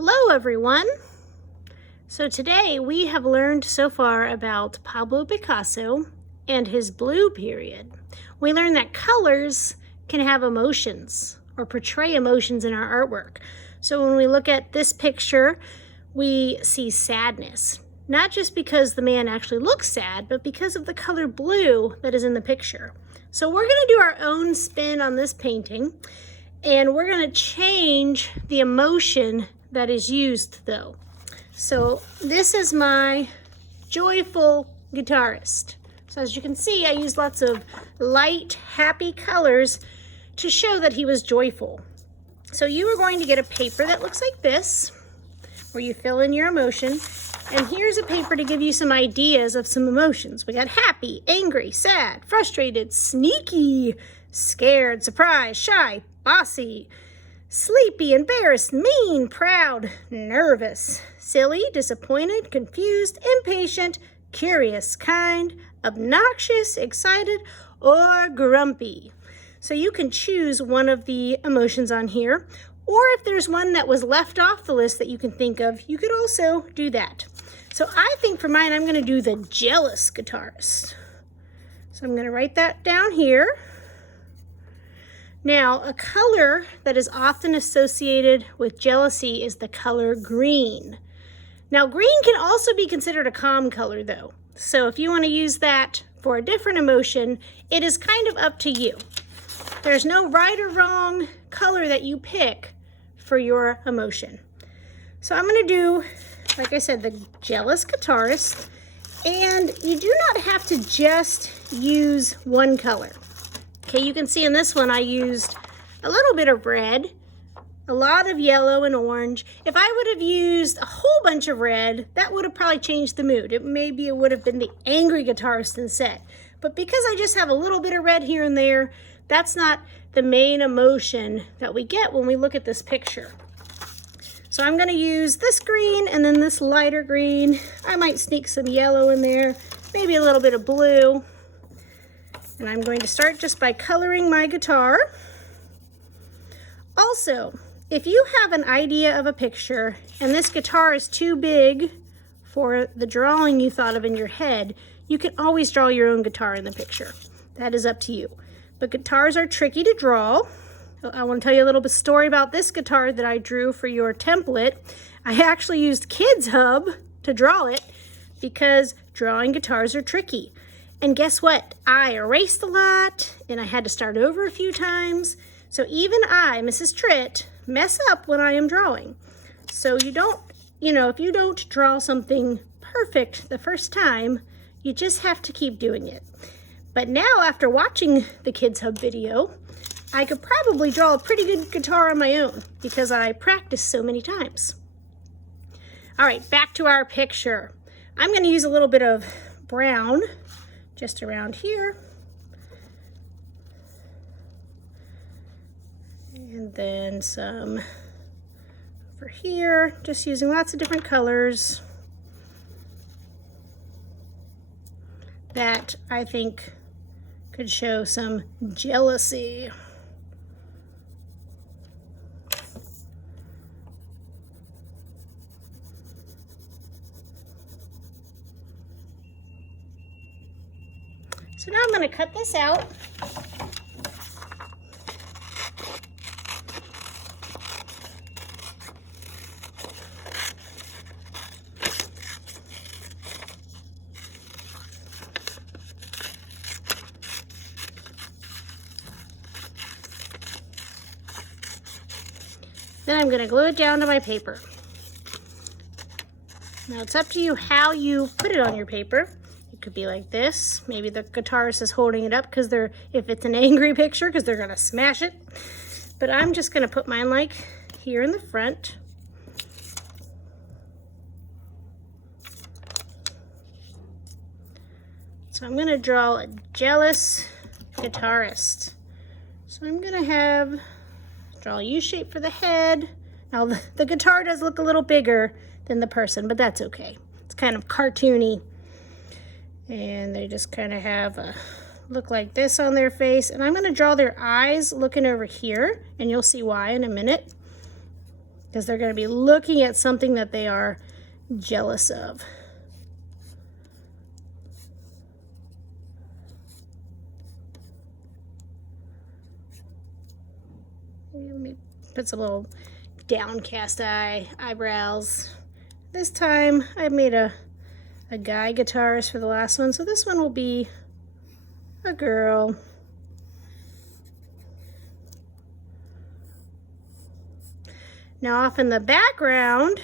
Hello everyone! So today we have learned so far about Pablo Picasso and his blue period. We learned that colors can have emotions or portray emotions in our artwork. So when we look at this picture, we see sadness. Not just because the man actually looks sad, but because of the color blue that is in the picture. So we're going to do our own spin on this painting, and we're going to change the emotion that is used though. So this is my joyful guitarist. So as you can see, I used lots of light, happy colors to show that he was joyful. So you are going to get a paper that looks like this, where you fill in your emotion. And here's a paper to give you some ideas of some emotions. We got happy, angry, sad, frustrated, sneaky, scared, surprised, shy, bossy, sleepy, embarrassed, mean, proud, nervous, silly, disappointed, confused, impatient, curious, kind, obnoxious, excited, or grumpy. So you can choose one of the emotions on here, or if there's one that was left off the list that you can think of, you could also do that. So I think for mine, I'm going to do the jealous guitarist. So I'm going to write that down here. Now, a color that is often associated with jealousy is the color green. Now, green can also be considered a calm color though. So if you want to use that for a different emotion, it is kind of up to you. There's no right or wrong color that you pick for your emotion. So I'm going to do, like I said, the jealous guitarist. And you do not have to just use one color. Okay, you can see in this one I used a little bit of red, a lot of yellow and orange. If I would have used a whole bunch of red, that would have probably changed the mood. Maybe it would have been the angry guitarist instead. But because I just have a little bit of red here and there, that's not the main emotion that we get when we look at this picture. So I'm going to use this green and then this lighter green. I might sneak some yellow in there, maybe a little bit of blue. And I'm going to start just by coloring my guitar. Also, if you have an idea of a picture and this guitar is too big for the drawing you thought of in your head, you can always draw your own guitar in the picture. That is up to you. But guitars are tricky to draw. I want to tell you a little bit story about this guitar that I drew for your template. I actually used Kids Hub to draw it because drawing guitars are tricky. And guess what? I erased a lot and I had to start over a few times. So even I, Mrs. Tritt, mess up when I am drawing. So you don't, if you don't draw something perfect the first time, you just have to keep doing it. But now after watching the Kids Hub video, I could probably draw a pretty good guitar on my own because I practiced so many times. All right, back to our picture. I'm going to use a little bit of brown just around here. And then some over here, just using lots of different colors that I think could show some jealousy. So now I'm going to cut this out. Then I'm going to glue it down to my paper. Now it's up to you how you put it on your paper. It could be like this. Maybe the guitarist is holding it up because if it's an angry picture, because they're going to smash it. But I'm just going to put mine like here in the front. So I'm going to draw a jealous guitarist. So I'm going to draw a U shape for the head. Now the guitar does look a little bigger than the person, but that's okay. It's kind of cartoony. And they just kind of have a look like this on their face. And I'm going to draw their eyes looking over here, and you'll see why in a minute. because they're going to be looking at something that they are jealous of. Let me put some little downcast eyebrows. This time I made a guy guitarist for the last one, so this one will be a girl. Now off in the background,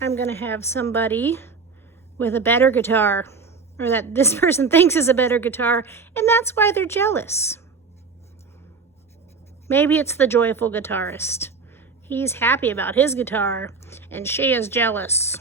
I'm gonna have somebody with a better guitar, or that this person thinks is a better guitar, and that's why they're jealous. Maybe it's the joyful guitarist. He's happy about his guitar, and she is jealous.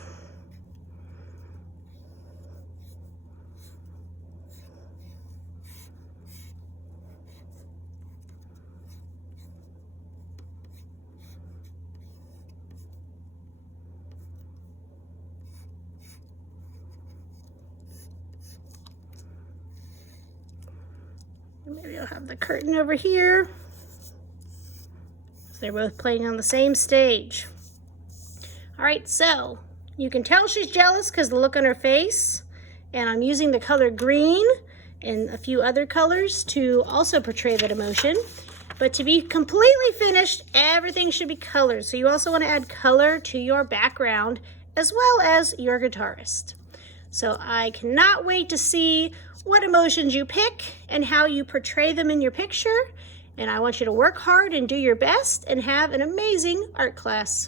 Maybe I'll have the curtain over here. They're both playing on the same stage. All right, so you can tell she's jealous because the look on her face. And I'm using the color green and a few other colors to also portray that emotion. But to be completely finished, everything should be colored. So you also want to add color to your background as well as your guitarist. So I cannot wait to see what emotions you pick and how you portray them in your picture. And I want you to work hard and do your best and have an amazing art class.